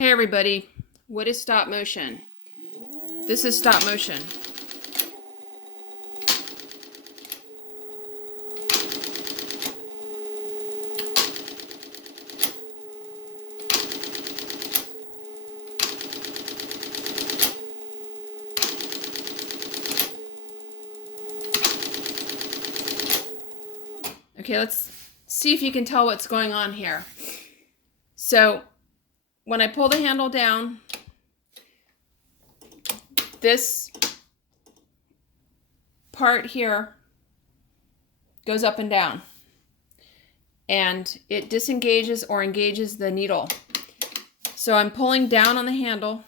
Hey everybody, what is stop motion? This is stop motion. Okay, let's see if you can tell what's going on here. So when I pull the handle down, this part here goes up and down, and it disengages or engages the needle. So I'm pulling down on the handle.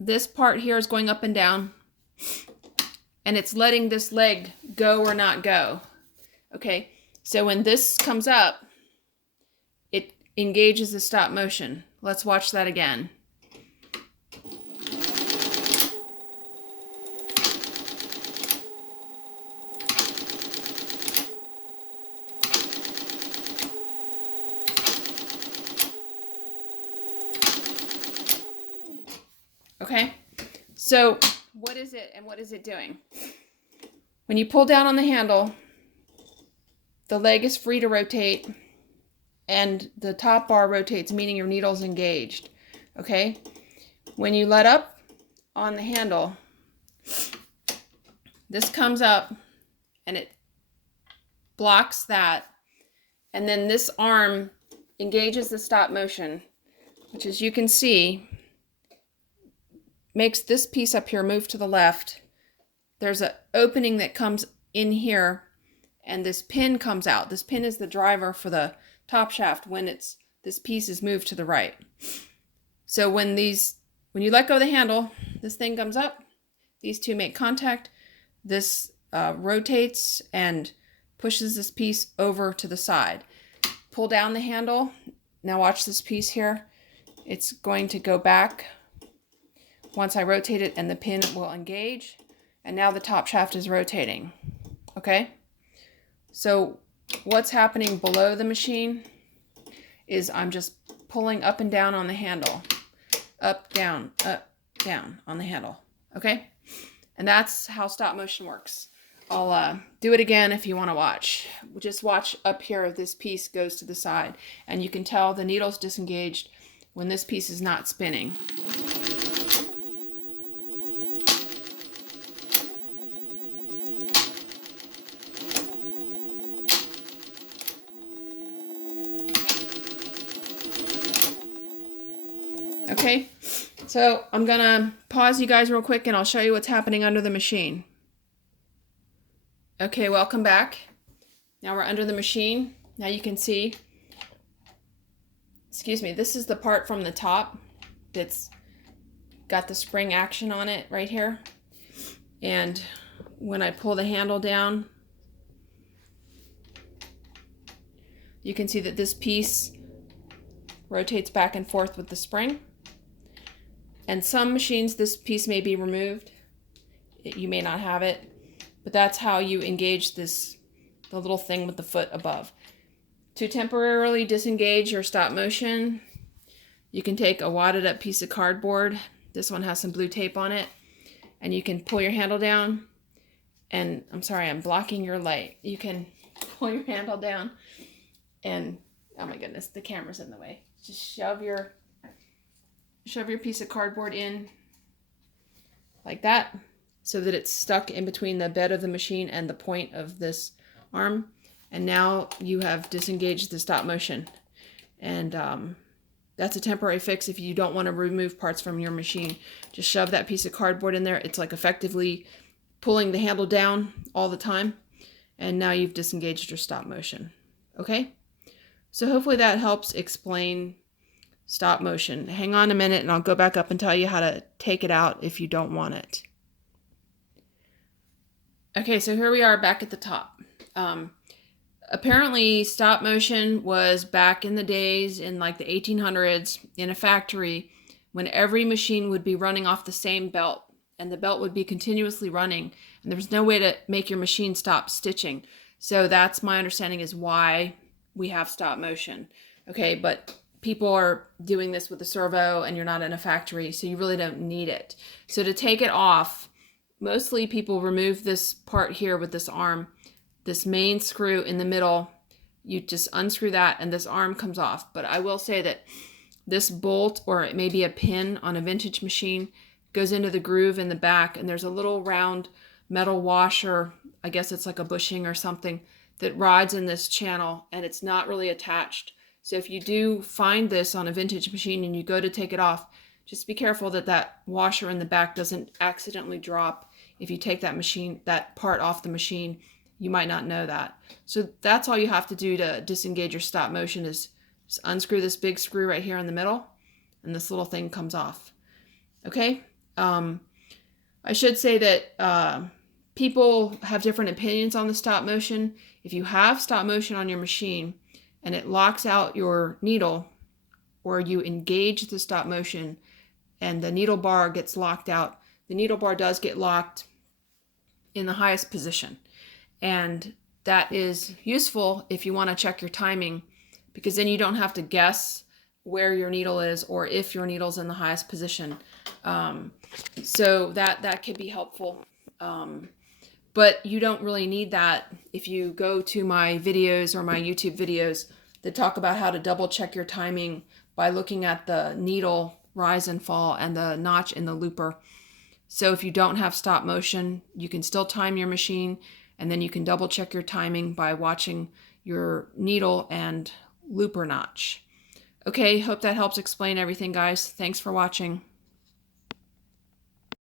This part here is going up and down, and it's letting this leg go or not go. Okay, so when this comes up, it engages the stop motion. Let's watch that again. Okay, so what is it and what is it doing? When you pull down on the handle, the leg is free to rotate and the top bar rotates, meaning your needle's engaged. Okay, when you let up on the handle, this comes up and it blocks that, and then this arm engages the stop motion, which, as you can see, makes this piece up here move to the left. There's an opening that comes in here, and this pin comes out. This pin is the driver for the top shaft when this piece is moved to the right. So when you let go of the handle, this thing comes up, these two make contact, this rotates and pushes this piece over to the side. Pull down the handle. Now watch this piece here. It's going to go back once I rotate it, and the pin will engage, and now the top shaft is rotating. Okay, so what's happening below the machine is I'm just pulling up and down on the handle, up, down on the handle. Okay, and that's how stop motion works. I'll do it again if you want to watch. Just watch up here. This piece goes to the side, and you can tell the needle's disengaged when this piece is not spinning. Okay, so I'm gonna pause you guys real quick and I'll show you what's happening under the machine. Okay, welcome back. Now we're under the machine. Now you can see, this is the part from the top that's got the spring action on it right here. And when I pull the handle down, you can see that this piece rotates back and forth with the spring. And some machines, this piece may be removed. You may not have it, but that's how you engage the little thing with the foot above. To temporarily disengage your stop motion, you can take a wadded up piece of cardboard. This one has some blue tape on it, and you can pull your handle down. And I'm sorry, I'm blocking your light. You can pull your handle down and, oh my goodness, the camera's in the way. Just shove your piece of cardboard in like that, so that it's stuck in between the bed of the machine and the point of this arm. And now you have disengaged the stop motion. And that's a temporary fix if you don't want to remove parts from your machine. Just shove that piece of cardboard in there. It's like effectively pulling the handle down all the time. And now you've disengaged your stop motion. Okay? So hopefully that helps explain stop motion. Hang on a minute and I'll go back up and tell you how to take it out if you don't want it. Okay, so here we are back at the top. Apparently stop motion was back in the days in like the 1800s in a factory when every machine would be running off the same belt, and the belt would be continuously running, and there was no way to make your machine stop stitching. So that's my understanding is why we have stop motion. Okay, but people are doing this with a servo and you're not in a factory, so you really don't need it. So to take it off, mostly people remove this part here with this arm, this main screw in the middle. You just unscrew that and this arm comes off. But I will say that this bolt, or it may be a pin on a vintage machine, goes into the groove in the back, and there's a little round metal washer, I guess it's like a bushing or something, that rides in this channel, and it's not really attached. So if you do find this on a vintage machine and you go to take it off, just be careful that that washer in the back doesn't accidentally drop. If you take that part off the machine, you might not know that. So that's all you have to do to disengage your stop motion, is just unscrew this big screw right here in the middle, and this little thing comes off. Okay? I should say that people have different opinions on the stop motion. If you have stop motion on your machine and it locks out your needle, or you engage the stop motion and the needle bar gets locked out, the needle bar does get locked in the highest position. And that is useful if you want to check your timing, because then you don't have to guess where your needle is or if your needle's in the highest position. So that could be helpful. But you don't really need that if you go to my videos or my YouTube videos that talk about how to double check your timing by looking at the needle rise and fall and the notch in the looper. So if you don't have stop motion, you can still time your machine, and then you can double check your timing by watching your needle and looper notch. Okay, hope that helps explain everything, guys. Thanks for watching.